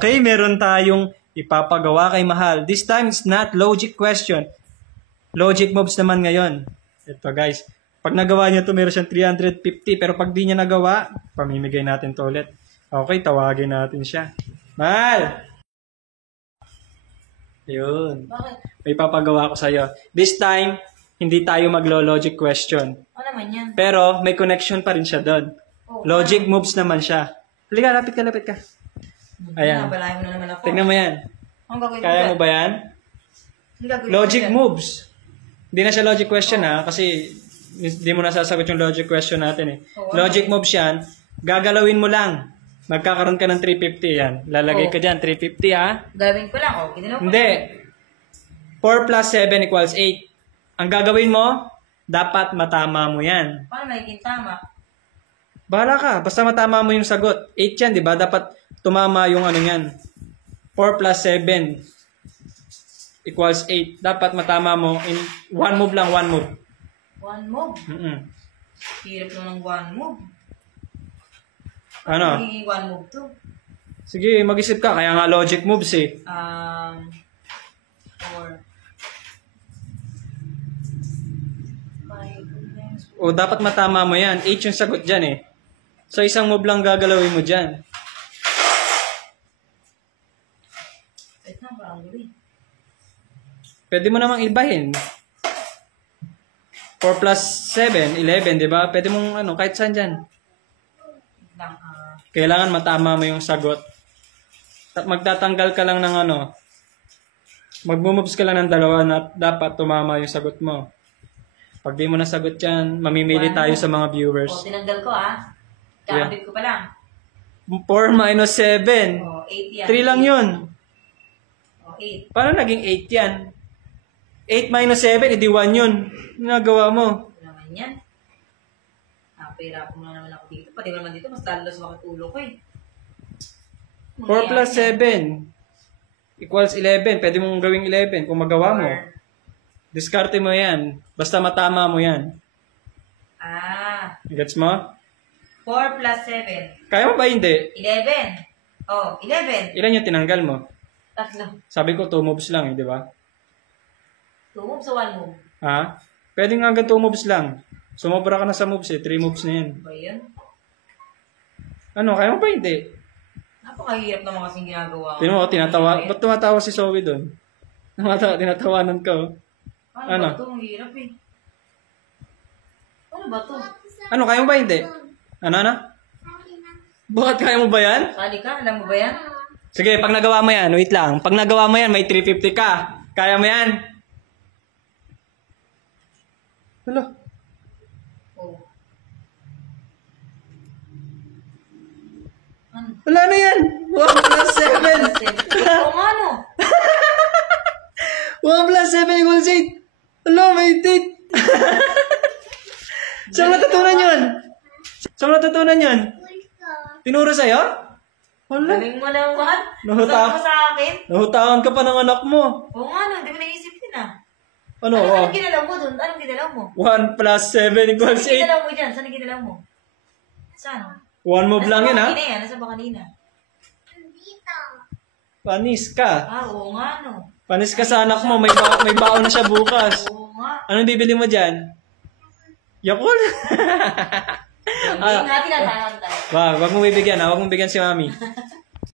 Okay, meron tayong ipapagawa kay Mahal. This time, it's not logic question. Logic moves naman ngayon. Ito guys, pag nagawa niya to meron siyang 350. Pero pag di niya nagawa, pamimigay natin to ulit. Okay, tawagin natin siya. Mahal! Yun. Bakit? May papagawa ko sa'yo. This time, hindi tayo maglo-logic question. Ano naman yan? Pero, may connection pa rin siya doon. Oh, Logic moves naman siya. Halika, lapit ka. Ayan. Nabalayan mo na naman ako. Tignan mo yan. Ang gagawin Kaya mo ba yan? Ang gagawin Logic ko dyan? moves. Hindi na siya logic question ha, kasi hindi mo nasasagot yung logic question natin eh. Oo, Logic moves yan, gagalawin mo lang. Magkakaroon ka ng 350 yan. Lalagay Oo. ka dyan, 350 ha. Gagawin ko lang. Oh, ginalaw ko. Hindi. 4 plus 7 equals 8. Ang gagawin mo, dapat matama mo yan. Paano magiging tama? Bahala ka, basta matama mo yung sagot. 8 yan, di ba? Dapat tumama yung ano yan. 4 plus 7 equals 8. Dapat matama mo in one move lang, one move. One move. Hirap lang ng one move. Ano? Magiging one move to. Sige, mag-isip ka. Kaya nga logic moves eh. 4. O dapat matama mo yan. 8 yung sagot dyan eh. So isang move lang gagalawin mo dyan. Wait na, parang guli. Pwede mo namang ibahin. 4 plus 7, 11, di ba? Pwede mong ano, kahit saan dyan. Lang, Kailangan matama mo yung sagot. Magtatanggal ka lang ng ano. Mag-moves ka lang ng dalawa na dapat tumama yung sagot mo. Pag di mo nasagot yan, mamimili tayo sa mga viewers. O, tinanggal ko Kakabit ko pa lang. 4 minus 7. O, 8 yan. 3 lang yun. O, 8. Paano naging 8 yan? 8 minus 7, edi 1 yun. Nagawa mo. Ano naman yan? Napahirapan mo na naman ako dito. Pati naman dito, mas talo sa wakit ulo ko eh. 4 plus 7 equals 11. Pwede mong gawing 11 kung magawa mo. Diskarte mo yan. Basta matama mo yan. Gets mo? 4 plus 7. Kaya mo ba hindi? 11. Oh, 11. Ilan yung tinanggal mo? Tatlo. Sabi ko 2 moves lang eh, di ba? 2 moves o 1 move? Ha? Pwede nga hanggang 2 moves lang. Sumobra ka na sa moves eh. 3 moves na yan. Ba yun? Ano? Kaya mo ba hindi? Napakahirap naman kasing ginagawa ko. Tino mo, tinatawa. Ba't tumatawa si Zoe doon? Tinatawanan ka oh. Ano ba ito? Ang hirap eh. Ano ba ito? Ano? Kaya mo ba hindi? Ano? Bakit kaya mo ba yan? Sali ka? Alam mo ba yan? Sige, pag nagawa mo yan, wait lang. Pag nagawa mo yan, may 350 ka. Kaya mo yan? Hala. Oh. Ano? Wala na yan. 1 plus 7. Oo nga no. 1 plus 7 equals 8. Hala, may 8. Saan natutunan yun? Saan natutunan yun? Tinuro sa'yo? Wala. Galing mo naman. Nahuta- Sabi mo sa akin. Nahutawan ka pa ng anak mo. Oo nga no. Hindi mo naisip yun Ano? Anong ginalaw mo dun? Anong ginalaw mo? 1 plus 7 equals Saan 8. ginalaw mo dyan? Saan ginalaw mo? Saan? 1 move lang yun, ha? Nasa ba kanina? Panis ka. Oo nga no. Panis ka sa anak mo. May baon na siya bukas. Oo nga. Anong bibili mo dyan? Yakult. Hindi nga tinatahan tayo. Wag mong bibigyan, ha? Wag mong bigyan si mami.